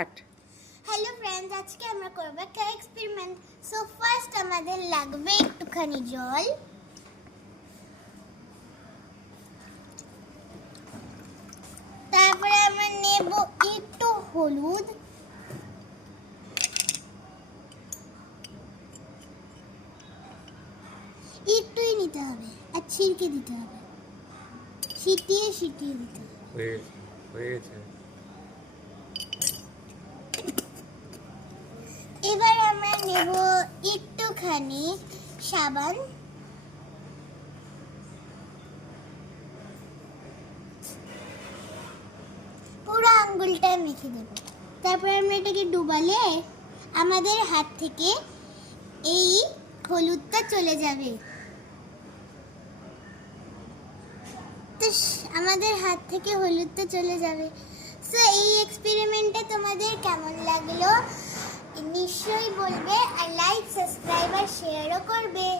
Start. Hello friends, আজকে আমরা করব একটা এক্সপেরিমেন্ট। সো ফার্স্ট আমাদের লাগবে একটুখানি জল, তারপরে আমরা নেব একটু হলুদ, একটুই নিতে হবে আর ছিটকে দিতে হবে, ছিটিয়ে ছিটিয়ে দিতে হবে। হয়েছে। এবার আমরা নেব একটুখানি সাবান, পুরো আঙ্গুলটা মেখে দেব। তারপর আমরা এটাকে ডুবালে আমাদের হাত থেকে এই হলুদটা চলে যাবে। তো আমাদের হাত থেকে হলুদটা চলে যাবে। সো এই এক্সপেরিমেন্টটা তোমাদের কেমন লাগলো নিশ্চয়ই বলবে, আর লাইক, সাবস্ক্রাইব আর শেয়ারও করবে।